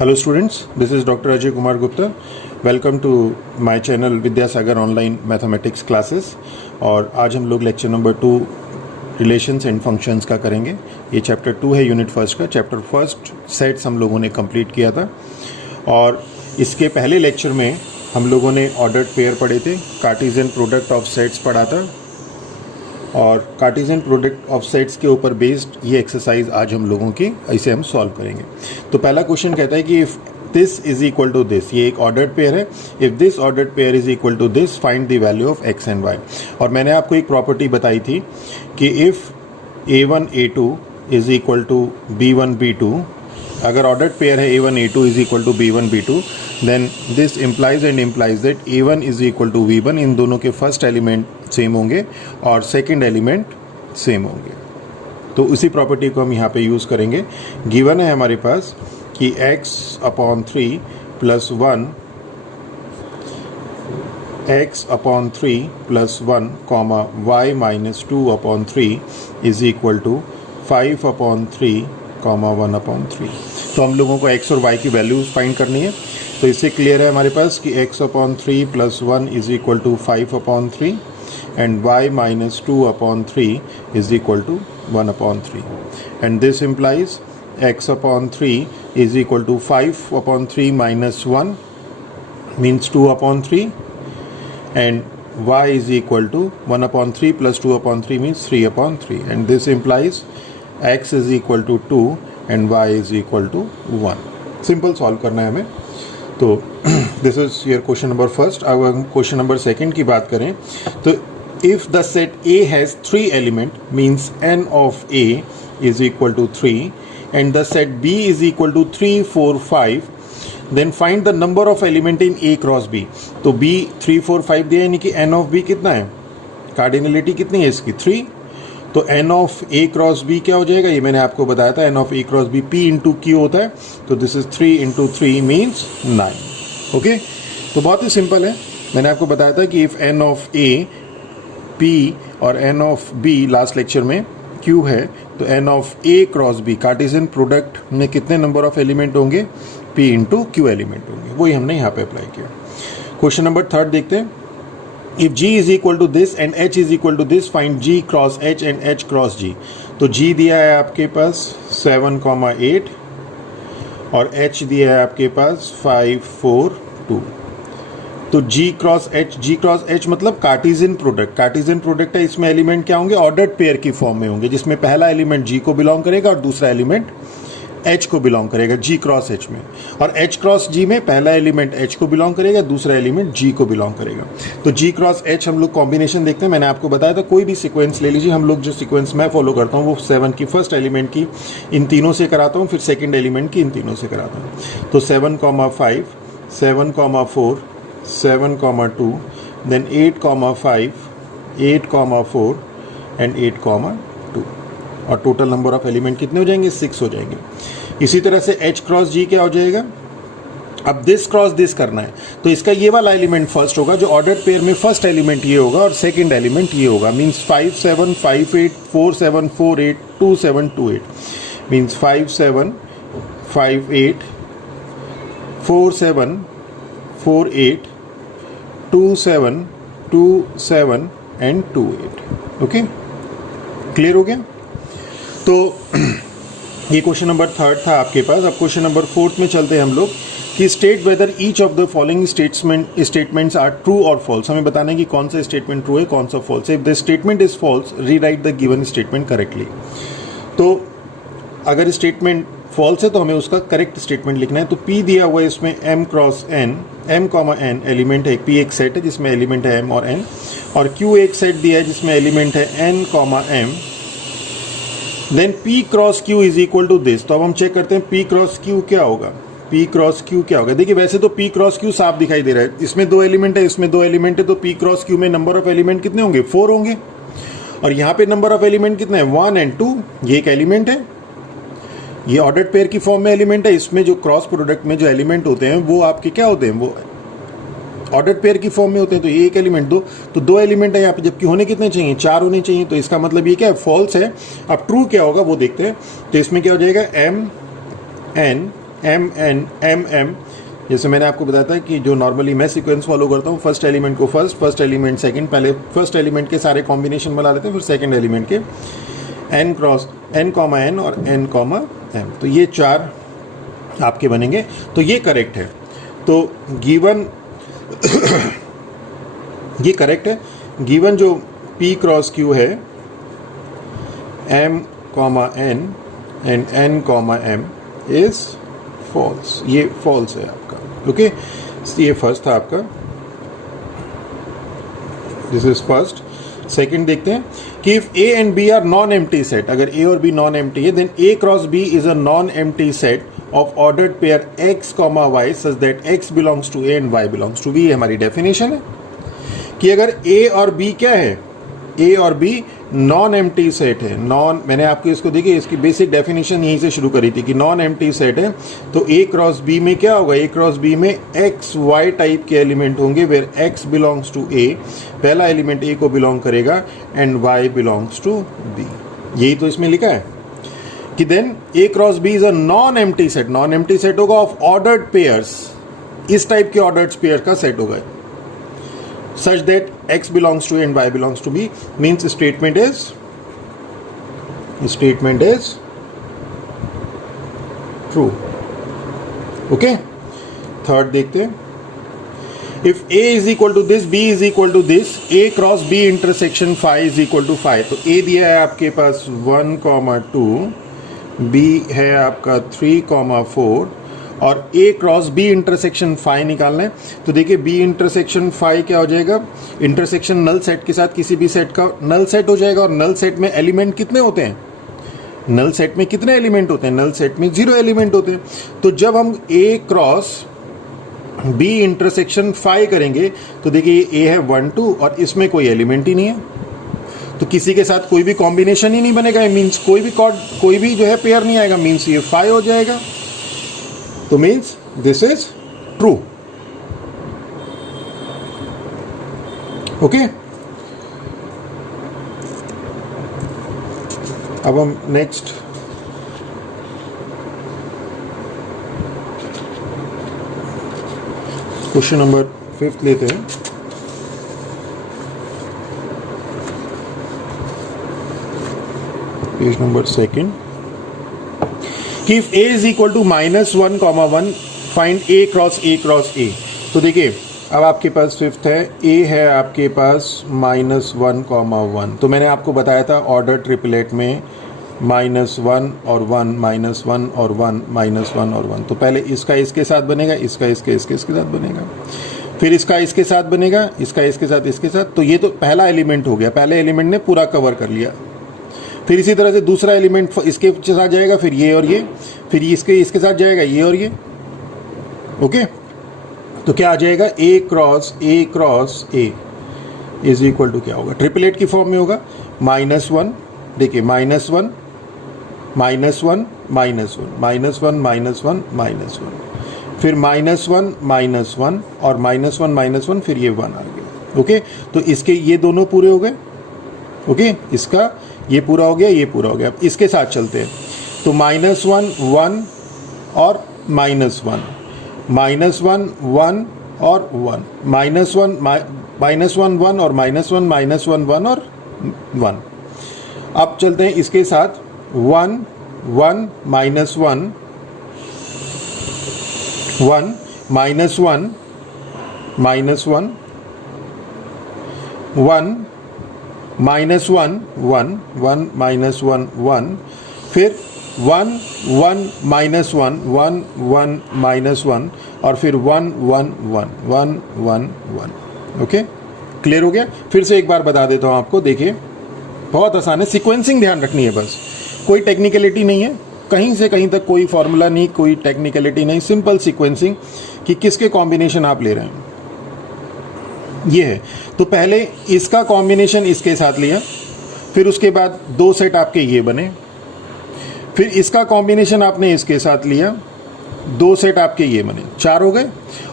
Hello students, this is Dr. Ajay Kumar Gupta. Welcome to my channel Vidyasagar online mathematics classes. और आज हम लोग lecture number 2 relations and functions का करेंगे। ये चैप्टर 2 है यूनिट फर्स्ट का। चैप्टर फर्स्ट सेट्स हम लोगों ने कंप्लीट किया था और इसके पहले लेक्चर में हम लोगों ने ऑर्डर्ड पेयर पढ़े थे, कार्टेशियन प्रोडक्ट ऑफ सेट्स पढ़ा था और कार्टेशियन प्रोडक्ट ऑफ सेट्स के ऊपर बेस्ड ये एक्सरसाइज आज हम लोगों की इसे हम सॉल्व करेंगे। तो पहला क्वेश्चन कहता है कि if this is equal to this, ये एक ऑर्डर्ड पेयर है। If this ordered pair is equal to this find the value of x and y. और मैंने आपको एक प्रॉपर्टी बताई थी कि if a1 a2 is equal to b1 b2, अगर ऑर्डर्ड पेयर है a1 a2 is equal to b1 b2, then this implies that a1 is equal to v1। इन दोनों के फर्स्ट एलिमेंट सेम होंगे और सेकंड एलिमेंट सेम होंगे। तो उसी प्रॉपर्टी को हम यहाँ पे यूज़ करेंगे। गिवन है हमारे पास कि x/3 plus 1 comma y minus 2/3 is equal to 5/3 comma 1/3। तो हम लोगों को x और y की वैल्यूज फाइंड करनी है। तो इससे क्लियर है हमारे पास कि x/3 plus 1 is equal to 5/3 and y minus 2/3 is equal to 1/3, and this implies x/3 is equal to 5/3 minus 1 means 2/3, and y is equal to 1/3 plus 2/3 means 3/3, and this implies x is equal to 2 and y is equal to 1। Simple solve करना है हमें। तो this is your question number first. अब हम question number second की बात करें तो if the set A has 3 element means n of A is equal to 3 and the set B is equal to 3 4 5, then find the number of element in A cross B। तो B 3 4 5 दिया, यानी कि n of B कितना है, cardinality कितनी है इसकी 3। तो n of A cross B क्या हो जाएगा, ये मैंने आपको बताया था, n of A cross B P into Q होता है। तो this is 3 into 3 means 9। Okay, तो बहुत ही सिंपल है। मैंने आपको बताया था कि if n of A P और n of B last lecture में Q है, तो n of A cross B Cartesian product में कितने नंबर ऑफ एलिमेंट होंगे, P इंटू Q एलिमेंट होंगे। वही हमने यहाँ पे अप्लाई किया। क्वेश्चन नंबर थर्ड देखते हैं। If G is equal to this and H is equal to this find G cross H and H cross G। तो G दिया है आपके पास 7,8 और H दिया है आपके पास 5 4 2। तो G क्रॉस H मतलब कार्टेशियन प्रोडक्ट है। इसमें एलिमेंट क्या होंगे, ऑर्डर्ड पेयर की फॉर्म में होंगे, जिसमें पहला एलिमेंट G को बिलोंग करेगा और दूसरा एलिमेंट H को बिलोंग करेगा G क्रॉस H में। और H क्रॉस G में पहला एलिमेंट H को बिलोंग करेगा, दूसरा एलिमेंट G को बिलोंग करेगा। तो G क्रॉस H हम लोग कॉम्बिनेशन देखते हैं। मैंने आपको बताया था कोई भी सीक्वेंस ले लीजिए। हम लोग जो सीक्वेंस मैं फॉलो करता हूँ वो 7 की फर्स्ट एलिमेंट की इन तीनों से कराता हूँ, फिर सेकेंड एलिमेंट की इन तीनों से कराता हूँ। तो 7,5 7,4 7,2 then 8,5 8,4 and 8,2 और टोटल नंबर ऑफ एलिमेंट कितने हो जाएंगे, 6 हो जाएंगे। इसी तरह से H क्रॉस G क्या हो जाएगा, अब दिस क्रॉस दिस करना है तो इसका ये वाला एलिमेंट फर्स्ट होगा, जो ऑर्डर्ड पेयर में फर्स्ट एलिमेंट ये होगा और सेकंड एलिमेंट ये होगा। Means 5 7 5 8 4 7 4 8 2 7 2 8 means 5 7 5 8 4 7 4 8 2 7 2 7 and 2 8। Okay, clear हो गया। तो ये क्वेश्चन नंबर थर्ड था आपके पास। अब क्वेश्चन नंबर फोर्थ में चलते हैं हम लोग कि state whether each of the following statements are true और फॉल्स। हमें बताना है कि कौन सा स्टेटमेंट ट्रू है, कौन सा फॉल्स है। If the statement is false rewrite the given statement correctly. तो अगर स्टेटमेंट फॉल्स है तो हमें उसका करेक्ट स्टेटमेंट लिखना है। तो P दिया हुआ है इसमें m cross n, m comma n element है। P एक सेट है जिसमें एलिमेंट है m और n, और Q एक सेट दिया है जिसमें एलिमेंट है n comma m। Then P cross Q is equal to this. तो अब हम चेक करते हैं P क्रॉस Q क्या होगा। P क्रॉस Q क्या होगा, देखिए वैसे तो P क्रॉस Q साफ दिखाई दे रहा है। इसमें 2 एलिमेंट है, इसमें 2 एलिमेंट है, तो P क्रॉस Q में नंबर ऑफ एलिमेंट कितने होंगे, 4 होंगे। और यहाँ पे नंबर ऑफ एलिमेंट कितने हैं, 1 एंड 2। ये एक एलिमेंट है, ये ऑर्डर्ड पेयर की फॉर्म में एलिमेंट है। इसमें जो क्रॉस प्रोडक्ट में जो एलिमेंट होते हैं वो आपके क्या होते हैं, वो ऑर्डर्ड पेयर की फॉर्म में होते हैं। तो ये एक एलिमेंट तो 2 एलिमेंट है यहाँ पे, जबकि होने कितने चाहिए, 4 होने चाहिए। तो इसका मतलब ये क्या है, फॉल्स है। अब ट्रू क्या होगा वो देखते हैं। तो इसमें क्या हो जाएगा, m n M N M M, जैसे मैंने आपको बताया था कि जो नॉर्मली मैं सीक्वेंस फॉलो करता हूँ, फर्स्ट एलिमेंट को फर्स्ट एलिमेंट सेकंड, पहले फर्स्ट एलिमेंट के सारे कॉम्बिनेशन बना लेते हैं, फिर सेकंड एलिमेंट के N cross N comma N और एन कॉमा एम, तो ये 4 आपके बनेंगे। तो ये करेक्ट है। तो गिवन ये करेक्ट है। गिवन जो P क्रॉस Q है M comma N and N comma M is false, ये फॉल्स है आपका। ओके, ये फर्स्ट था आपका, दिस इज फर्स्ट। सेकंड देखते हैं कि if A and B are non empty set, अगर A और B नॉन एम्प्टी है, then A cross B is a non empty set of ordered pair X comma Y such that X belongs to A and Y belongs to B। ये हमारी definition है कि अगर A और B क्या है, A और B नॉन एम्प्टी सेट है। नॉन, मैंने आपको इसको देखिए, इसकी बेसिक डेफिनेशन यहीं से शुरू करी थी कि नॉन एम्प्टी सेट है, तो A क्रॉस B में क्या होगा, A क्रॉस B में X Y टाइप के एलिमेंट होंगे, where X belongs to A, पहला एलिमेंट A को बिलोंग करेगा and Y belongs to B। यही तो इसमें लिखा है कि then A cross B is a non empty set. Non empty set होगा ऑफ ऑर्डर्ड पेयर्स, इस टाइप के ऑर्डर्ड पेयर का सेट होगा, such that X belongs to A and Y belongs to B, means statement is true. Okay, third देखते हैं, if A is equal to this, B is equal to this, A cross B intersection phi is equal to phi। तो A दिया है आपके पास 1,2, B है आपका 3,4 और A cross B intersection phi निकालना है। तो देखिए B इंटरसेक्शन फाई क्या हो जाएगा, इंटरसेक्शन नल सेट के साथ किसी भी सेट का नल सेट हो जाएगा। और नल सेट में एलिमेंट कितने होते हैं, नल सेट में कितने एलिमेंट होते हैं, नल सेट में 0 एलिमेंट होते हैं। तो जब हम A cross B intersection phi करेंगे तो देखिए A है 1 2 और इसमें कोई एलिमेंट ही नहीं है, तो किसी के साथ कोई भी कॉम्बिनेशन ही नहीं बनेगा, मीन्स कोई भी जो है पेयर नहीं आएगा, मीन्स ये फाई हो जाएगा। तो means this is true. Okay, अब हम नेक्स्ट क्वेश्चन नंबर 5 लेते हैं। Page number 2। If A is equal to -1,1 find A cross A। तो देखिए अब आपके पास 5th है, A है आपके पास -1,1। तो मैंने आपको बताया था ऑर्डर ट्रिपलेट में -1 और 1 -1 और 1 -1 और 1। तो पहले इसका इसके साथ बनेगा, इसका इसके साथ बनेगा, फिर इसका इसके साथ बनेगा, इसका इसके साथ। तो ये तो पहला एलिमेंट हो गया, पहले एलिमेंट ने पूरा कवर कर लिया। फिर इसी तरह से दूसरा एलिमेंट इसके साथ जाएगा, फिर ये और ये, फिर इसके साथ जाएगा ये और ये। ओके, तो क्या आ जाएगा, A cross A is equal to क्या होगा, ट्रिपलेट की फॉर्म में होगा -1। देखिए -1 -1 -1 फिर -1 और -1 फिर ये 1 आ गया। ओके, तो इसके ये दोनों पूरे हो गए। ओके, इसका ये पूरा हो गया, ये पूरा हो गया। अब इसके साथ चलते हैं, तो -1 1 और -1 -1 1 और 1 -1 1 और -1 1 और 1। अब चलते हैं इसके साथ 1 1 -1 1 -1 -1 1 -1 1 1 -1 1 फिर 1 1 -1 1 1 -1 और फिर 1 1 1 1 1 1। ओके, क्लियर हो गया। फिर से एक बार बता देता हूँ आपको, देखिए बहुत आसान है, सीक्वेंसिंग ध्यान रखनी है बस, कोई टेक्निकलिटी नहीं है, कहीं से कहीं तक कोई फॉर्मूला नहीं, कोई टेक्निकलिटी नहीं, सिंपल सीक्वेंसिंग कि किसके कॉम्बिनेशन आप ले रहे हैं, ये है। तो पहले इसका कॉम्बिनेशन इसके साथ लिया, फिर उसके बाद 2 सेट आपके ये बने, फिर इसका कॉम्बिनेशन आपने इसके साथ लिया, 2 सेट आपके ये बने, 4 हो गए।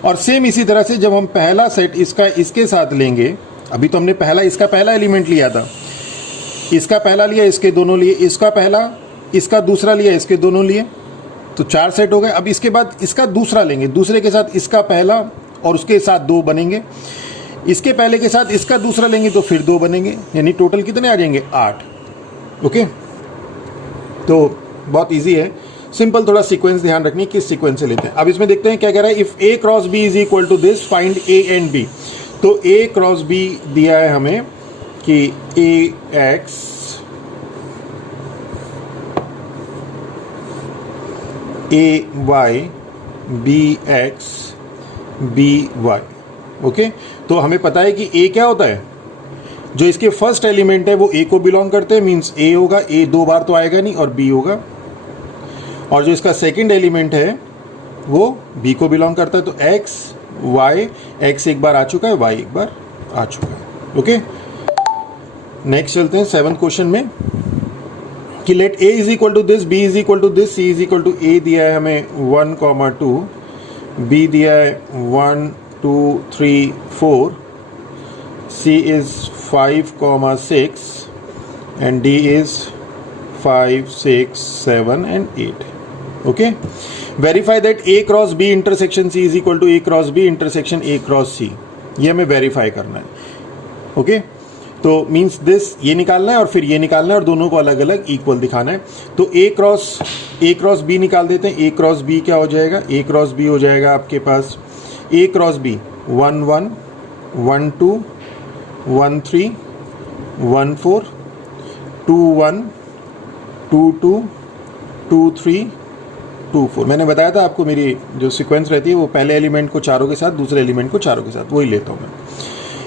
और सेम इसी तरह से जब हम पहला सेट इसका इसके साथ लेंगे, अभी तो हमने इसका पहला एलिमेंट लिया था, इसका पहला लिया, इसके दोनों लिए, इसका पहला, इसका दूसरा लिया, इसके दोनों लिए, तो 4 सेट हो गए। अब इसके बाद इसका दूसरा लेंगे, दूसरे के साथ इसका पहला और उसके साथ 2 बनेंगे, इसके पहले के साथ इसका दूसरा लेंगे तो फिर 2 बनेंगे, यानी टोटल कितने आ जाएंगे 8। ओके, तो बहुत इजी है, सिंपल, थोड़ा सीक्वेंस ध्यान रखनी किस सीक्वेंस से लेते हैं। अब इसमें देखते हैं क्या कह रहा है, if A cross B is equal to this find A and B. तो ए क्रॉस बी दिया है हमें कि A x A y B x B y. Okay, तो हमें पता है कि ए क्या होता है, जो इसके फर्स्ट एलिमेंट है वो ए को बिलोंग करते हैं, मीन्स ए होगा, ए 2 बार तो आएगा नहीं, और बी होगा, और जो इसका सेकंड एलिमेंट है वो बी को बिलोंग करता है, तो एक्स वाई, एक्स एक बार आ चुका है, वाई एक बार आ चुका है। ओके, नेक्स्ट चलते हैं 7th क्वेश्चन में कि let A is equal to this, B is equal to this, C is equal to, A दिया है हमें 1,2, बी दिया है 1 2 3 4, सी is 5,6 and D is 5 6 7 and 8. Okay, verify that A cross B intersection C is equal to A cross B intersection A cross C. ये हमें verify करना है। Okay, तो मीन्स दिस ये निकालना है और फिर ये निकालना है और दोनों को अलग अलग इक्वल दिखाना है। तो A क्रॉस B निकाल देते हैं। A क्रॉस B क्या हो जाएगा, A क्रॉस B हो जाएगा आपके पास A क्रॉस B 1 1 1 2 1 3 1 4 2 1 2 2 2 3 2 4। मैंने बताया था आपको मेरी जो सीक्वेंस रहती है वो पहले एलिमेंट को चारों के साथ, दूसरे एलिमेंट को चारों के साथ, वही लेता हूँ मैं।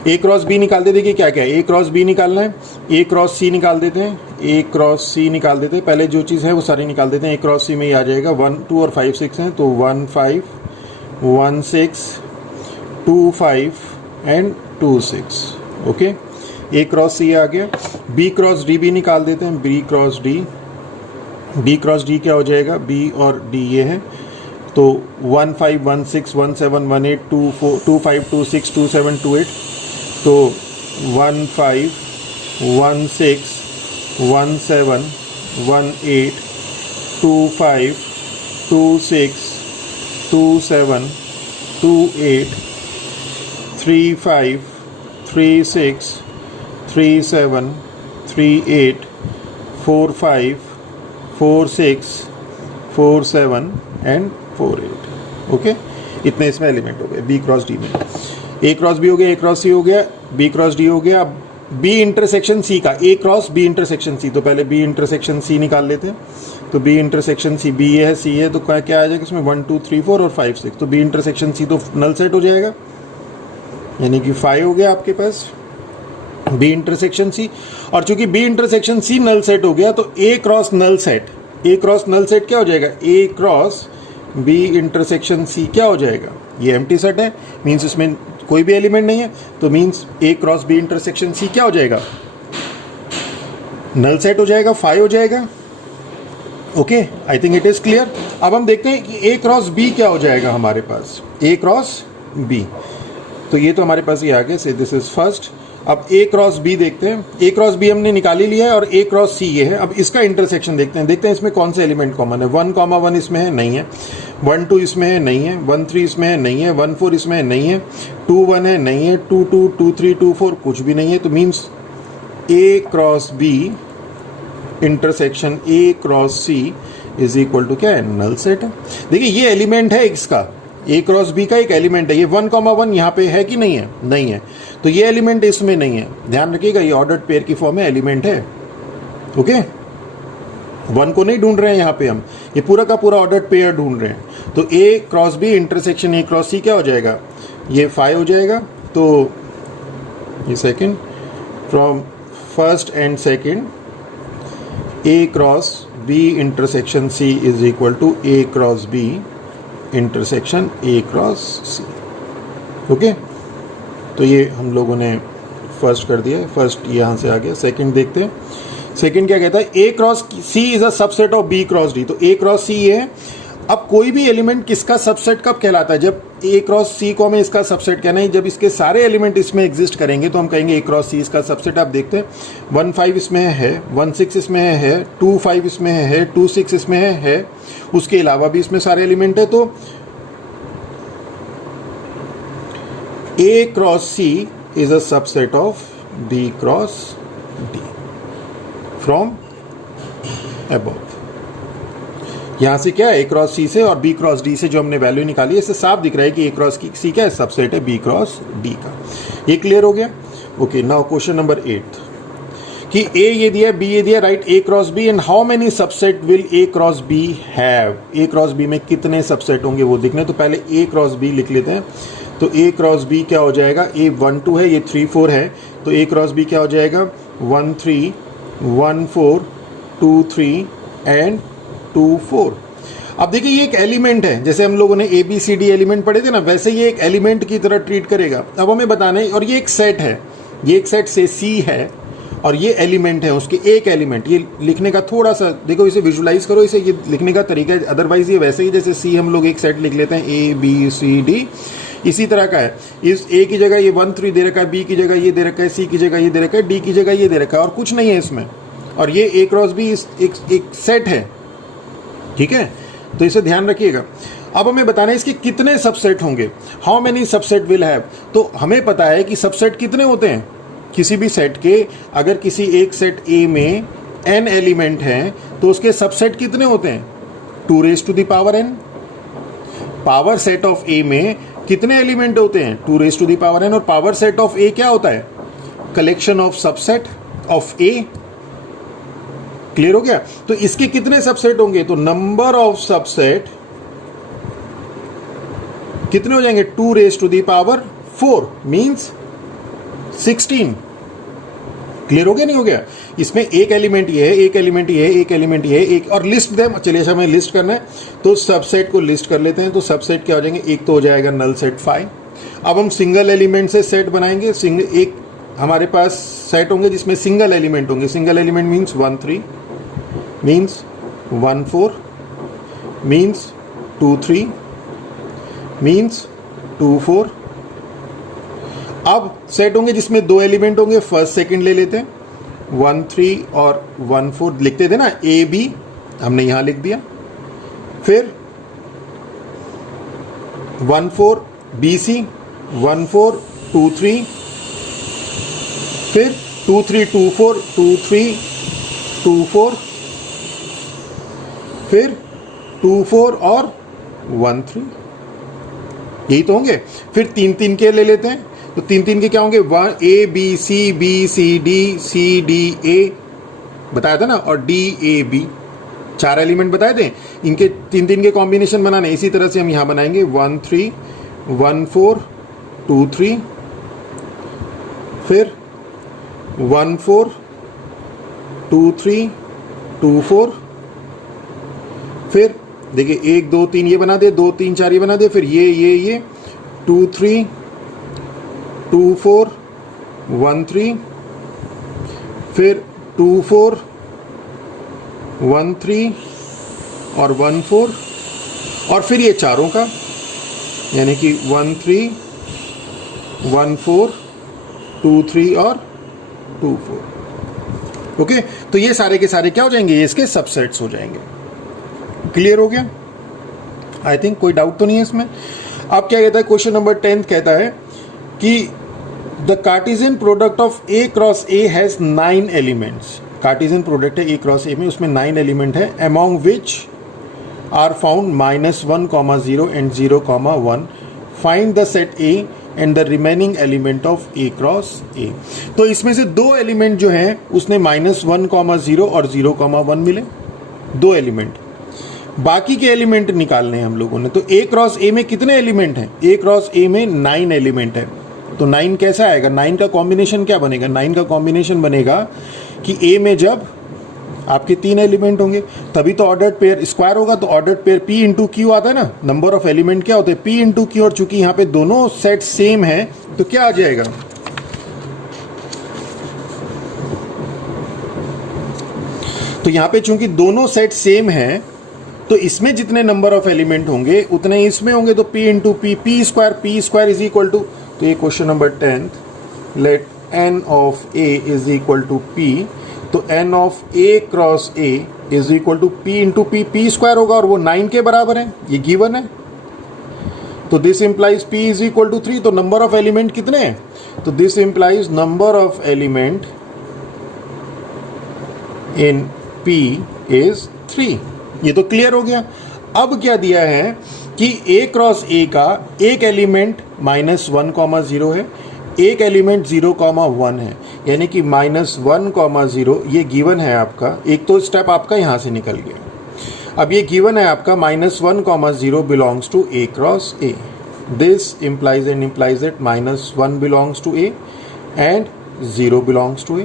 ए क्रॉस बी निकाल देते, कि क्या क्या है, ए क्रॉस बी निकालना है, ए क्रॉस सी निकाल देते हैं, ए क्रॉस सी निकाल देते हैं, पहले जो चीज़ है वो सारी निकाल देते हैं। ए क्रॉस सी में ही आ जाएगा 1 2 और 5 6 हैं, तो 1 5 1 6 2 5 and 2 6। Okay, A cross C आ गया। बी क्रॉस डी भी निकाल देते हैं, B cross D, B cross D क्या हो जाएगा, बी और डी ये है, तो 1 5 1 6 1 7 1 8 2 4 2 5 2 6 2 7 2 8, तो 1 5 1 6 1 7 1 8 2 5 2 6 2 7 2 8 3 5 3 6 3 7 3 8 4 5 4 6 4 7 एंड 4 8। ओके, इतने इसमें एलिमेंट हो गए बी क्रॉस डी में। ए क्रॉस बी हो गया, ए क्रॉस सी हो गया, बी क्रॉस डी हो गया। अब बी इंटरसेक्शन सी का, ए क्रॉस बी इंटरसेक्शन सी, तो पहले बी इंटरसेक्शन सी निकाल लेते हैं। तो बी इंटरसेक्शन सी, बी है सी है, तो क्या आ जाएगा इसमें 1 2 3 4 और 5 6, तो बी इंटरसेक्शन सी तो नल सेट हो जाएगा, यानी कि 5 हो गया आपके पास बी इंटरसेक्शन सी। और चूंकि B intersection C null set हो गया, तो A cross null set, A cross null set क्या हो जाएगा, A cross B intersection C क्या हो जाएगा, ये एम्प्टी सेट है, मीन्स इसमें कोई भी एलिमेंट नहीं है, तो means A cross B intersection C क्या हो जाएगा, नल सेट हो जाएगा, 5 हो जाएगा। Okay, I think it is clear. अब हम देखते हैं कि ए क्रॉस बी क्या हो जाएगा हमारे पास, ए क्रॉस बी, तो ये तो हमारे पास ये आ गया, से दिस इज फर्स्ट। अब ए क्रॉस बी देखते हैं, ए क्रॉस बी हमने निकाल ही लिया है और ए क्रॉस सी ये है। अब इसका इंटरसेक्शन देखते हैं इसमें कौन से एलिमेंट कॉमन है। 1 1 इसमें है, नहीं है। 1 2 इसमें है, नहीं है। 1 3 इसमें है, नहीं है। 1 4 इसमें है, नहीं है। 2 1 है, नहीं है। 2 2 2 3 2 4 कुछ भी नहीं है। तो means A cross B intersection A cross C is equal to क्या है, नल सेट है। देखिए ये एलिमेंट है इसका, ए क्रॉस बी का एक एलिमेंट है, ये 1 1 यहाँ पे है कि नहीं है, नहीं है, तो ये एलिमेंट इसमें नहीं है। ध्यान रखिएगा ये ऑर्डर्ड पेयर की फॉर्म में एलिमेंट है। ओके, 1 को नहीं ढूंढ रहे हैं यहाँ पे हम, ये पूरा का पूरा ऑर्डर्ड पेयर ढूंढ रहे हैं। तो A cross B intersection A cross C क्या हो जाएगा, ये 5 हो जाएगा। तो ये second, from first and second A cross B intersection C is equal to A cross B intersection A cross C. Okay, तो ये हम लोगों ने फर्स्ट कर दिया, फर्स्ट यहाँ से आ गया। सेकंड देखते हैं, सेकंड क्या कहता है, A cross C is a subset of B cross D. तो ए क्रॉस सी ये है। अब कोई भी एलिमेंट किसका सबसेट कब कहलाता है, जब ए क्रॉस सी को हमें इसका सबसेट कहना है। जब इसके सारे एलिमेंट इसमें एग्जिस्ट करेंगे तो हम कहेंगे ए क्रॉस सी इसका सबसेट। आप देखते हैं 1 5 इसमें है, 1 6 इसमें है, 2 5 इसमें है, 2 6 इसमें है, उसके अलावा भी इसमें सारे एलिमेंट है। तो A cross C is a subset of B cross D from above. यहां से क्या है, ए क्रॉस सी से और बी क्रॉस डी से जो हमने वैल्यू निकाली है, इससे साफ दिख रहा है कि ए क्रॉस सी क्या है, सबसेट है बी क्रॉस डी का। ये क्लियर हो गया? ओके, नाउ क्वेश्चन नंबर 8 कि ए ये दिया, बी ये दिया, right A cross B and how many subset will A cross B have. A cross B में कितने सबसेट होंगे वो देखने। तो पहले ए क्रॉस बी लिख लेते हैं। तो ए क्रॉस बी क्या हो जाएगा, ए 1 2 है, ये 3 4 है, तो ए क्रॉस बी क्या हो जाएगा, 1 3 1 4 2 3 एंड 2 4। अब देखिए ये एक एलिमेंट है, जैसे हम लोगों ने A B C D element पढ़े थे ना, वैसे ये एक एलिमेंट की तरह ट्रीट करेगा। अब हमें बताना है, और ये एक सेट है, ये एक सेट से सी है और ये एलिमेंट है उसके, एक एलिमेंट। ये लिखने का थोड़ा सा देखो, इसे विजुलाइज करो, इसे ये लिखने का तरीका है। अदरवाइज ये वैसे ही जैसे सी हम लोग एक सेट लिख लेते हैं ए बी सी डी, इसी तरह का है। इस ए की जगह ये 1 3 दे रखा है, बी की जगह ये दे रखा है, सी की जगह ये दे रखा है, डी की जगह ये दे रखा है, और कुछ नहीं है इसमें। और ये ए क्रॉस बी एक सेट है, ठीक है, तो इसे ध्यान रखिएगा। अब हमें बताना है इसके कितने सबसेट होंगे, how many subset will have. तो हमें पता है कि सबसेट कितने होते हैं किसी भी सेट के। अगर किसी एक सेट ए में n एलिमेंट हैं तो उसके सबसेट कितने होते हैं, 2 raised to the power n। Power set of A में कितने एलिमेंट होते हैं, 2 raised to the power n। और पावर सेट ऑफ ए क्या होता है, collection of subset of A. Clear हो गया? तो इसके कितने सबसेट होंगे, तो नंबर ऑफ सबसेट कितने हो जाएंगे, 2 raised to the power 4 means 16। Clear हो गया नहीं हो गया? इसमें एक एलिमेंट ये है, एक एलिमेंट ये है, एक एलिमेंट ये है, एक और लिस्ट दे। चलिए हमें लिस्ट करना है तो सबसेट को लिस्ट कर लेते हैं। तो सबसेट क्या हो जाएंगे, एक तो हो जाएगा नल सेट 5। अब हम सिंगल एलिमेंट से सेट बनाएंगे। एक हमारे पास सेट होंगे जिसमें सिंगल एलिमेंट होंगे। Single element means 1 3 means 1 4 means 2 3 means 2 4। अब सेट होंगे जिसमें 2 एलिमेंट होंगे, फर्स्ट सेकंड ले लेते हैं, 1 3 और 1 4 लिखते थे ना, ए बी हमने यहां लिख दिया। फिर 1 4 बी सी, 1 4 2 3, फिर 2 3 2 4 2 3 2 4, फिर 2 4 और 1 3, यही तो होंगे। फिर 3 3 के ले लेते हैं, तो 3 3 के क्या होंगे, 1 ए बी सी डी ए बताया था ना, और डी ए बी, 4 एलिमेंट बताए थे। इनके 3 3 के कॉम्बिनेशन बनाने। इसी तरह से हम यहां बनाएंगे 1 3 1 4 2 3, फिर 1 4 2 3 2 4, फिर देखिए 1 2 3 ये बना दे, 2 3 4 ये बना दे, फिर ये 2 3 2 4 1 3, फिर 2 4 1 3 और 1 4, और फिर ये चारों का, यानी कि 1 3 1 4 2 3 और 2 4। ओके, तो ये सारे के सारे क्या हो जाएंगे, ये इसके सबसेट्स हो जाएंगे। क्लियर हो गया? आई थिंक कोई डाउट तो नहीं है इसमें। अब क्या कहता है, क्वेश्चन नंबर 10 कहता है कि the Cartesian product of A cross A has 9 elements. Cartesian product है ए क्रॉस ए में, उसमें 9 एलिमेंट है, among which are found -1, 0 and 0, 1। Find the set A and the remaining element of A cross A. तो इसमें से 2 element जो हैं उसने -1, 0 और 0, 1 मिले, 2 एलिमेंट। बाकी के एलिमेंट निकालने हैं हम लोगों ने। तो ए क्रॉस ए में कितने एलिमेंट हैं, ए क्रॉस ए में 9 एलिमेंट है। तो 9 कैसा आएगा, 9 का कॉम्बिनेशन क्या बनेगा, 9 का कॉम्बिनेशन बनेगा कि ए में जब आपके 3 एलिमेंट होंगे तभी तो ऑर्डर्ड पेयर स्क्वायर होगा। तो ordered pair P into Q आता है ना, नंबर ऑफ एलिमेंट क्या होते हैं, पी इंटू क्यू। और चूंकि यहाँ पे दोनों सेट सेम है तो क्या आ जाएगा, तो यहाँ पे चूंकि दोनों सेट सेम है तो इसमें जितने नंबर ऑफ एलिमेंट होंगे उतने ही इसमें होंगे, तो p into P square is equal to, तो ये question number 10th, let n of a is equal to p, तो n of a cross a is equal to p into P square होगा और वो 9 के बराबर है, ये गिवन है। तो this implies p is equal to 3, तो नंबर ऑफ एलिमेंट कितने हैं, तो this implies number of element in p is 3। ये तो क्लियर हो गया। अब क्या दिया है कि a क्रॉस a का एक एलिमेंट -1,0 है, एक एलिमेंट 0,1 है, यानी कि -1,0 ये गिवन है आपका। एक तो स्टेप आपका यहां से निकल गया। अब ये गिवन है आपका -1,0 belongs to a cross a। This implies that -1 belongs to a and 0 belongs to a।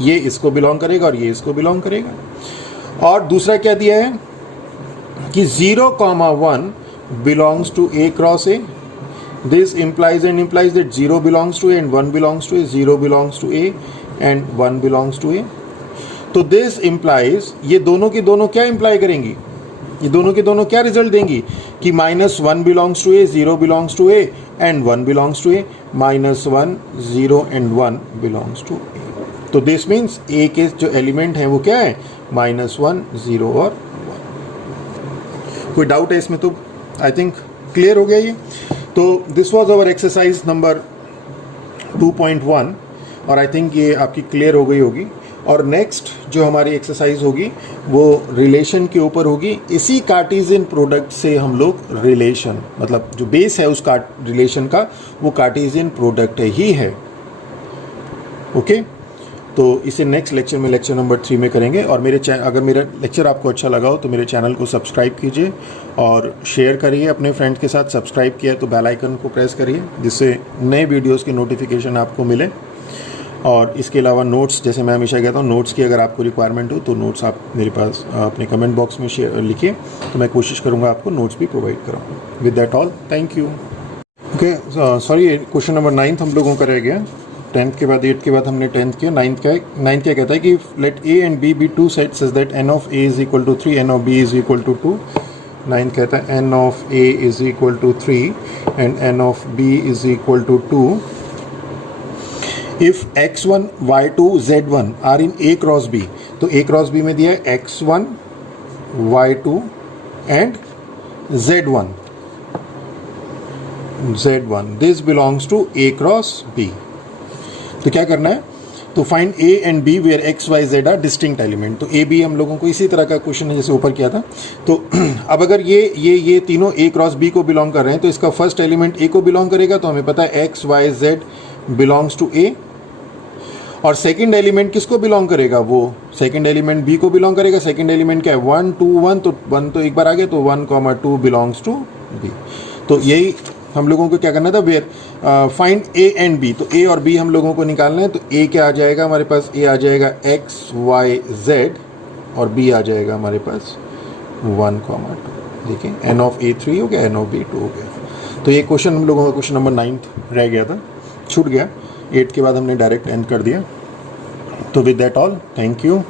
ये इसको बिलोंग करेगा और ये इसको बिलोंग करेगा। और दूसरा क्या दिया है कि 0,1 belongs to a cross a। This implies that 0 belongs to a and 1 belongs to a, 0 belongs to a and 1 belongs to a। तो दिस implies, ये दोनों की दोनों क्या इंप्लाई करेंगी, ये दोनों की दोनों क्या रिजल्ट देंगी कि -1 belongs to a, 0 belongs to a and 1 belongs to a, -1 0 and 1 belongs to a। तो दिस मीन्स a के जो एलिमेंट हैं वो क्या है, -1 0 और 1। कोई डाउट है इसमें? तो आई थिंक क्लियर हो गया ये। तो this was our exercise number 2.1 और आई थिंक ये आपकी क्लियर हो गई होगी। और नेक्स्ट जो हमारी एक्सरसाइज होगी वो रिलेशन के ऊपर होगी। इसी कार्टेशियन प्रोडक्ट से हम लोग रिलेशन, मतलब जो बेस है उस रिलेशन का, वो कार्टेशियन प्रोडक्ट ही है। ओके, तो इसे नेक्स्ट लेक्चर में, लेक्चर नंबर 3 में करेंगे। और अगर मेरा लेक्चर आपको अच्छा लगा हो तो मेरे चैनल को सब्सक्राइब कीजिए और शेयर करिए अपने फ्रेंड्स के साथ। सब्सक्राइब किया तो बेल आइकन को प्रेस करिए जिससे नए वीडियोस की नोटिफिकेशन आपको मिले। और इसके अलावा नोट्स, जैसे मैं हमेशा कहता हूँ, नोट्स की अगर आपको रिक्वायरमेंट हो तो नोट्स आप मेरे पास अपने कमेंट बॉक्स में शेयर लिखिए, तो मैं कोशिश करूँगा आपको नोट्स भी प्रोवाइड कराऊँ। With that all, thank you. Okay, sorry, question number 9 हम लोगों का रह गया। 10th के बाद 8 के बाद हमने 10th किया। 9th क्या कहता है कि let a and b be two sets such that n of a is equal to 3, n of b is equal to 2। 9th कहता है n of a is equal to 3 and n of b is equal to 2 if x1 y2 z1 are in a cross b। तो a cross b में दिया है x1 y2 and z1 this belongs to a cross b। तो क्या करना है, तो find a and b where x y z are distinct element. तो a b हम लोगों को इसी तरह का क्वेश्चन है जैसे ऊपर किया था। तो अब अगर ये तीनों a क्रॉस b को बिलोंग कर रहे हैं तो इसका फर्स्ट एलिमेंट a को बिलोंग करेगा, तो हमें पता है x y z belongs to a। और सेकंड एलिमेंट किसको बिलोंग करेगा, वो सेकंड एलिमेंट b को बिलोंग करेगा। सेकंड एलिमेंट क्या है, 1 2 1, तो 1 तो एक बार आ गया, तो 1 2 बिलोंग्स टू b। तो यही हम लोगों को क्या करना था, where find a and b। तो a और b हम लोगों को निकालना है। तो a क्या आ जाएगा हमारे पास, a आ जाएगा x y z और b आ जाएगा हमारे पास 1 2। देखिए n ऑफ a 3 हो गया, n ऑफ b 2 हो गया। तो ये क्वेश्चन हम लोगों का क्वेश्चन नंबर 9 रह गया था, छूट गया। 8 के बाद हमने डायरेक्ट एंड कर दिया। तो with that all, thank you.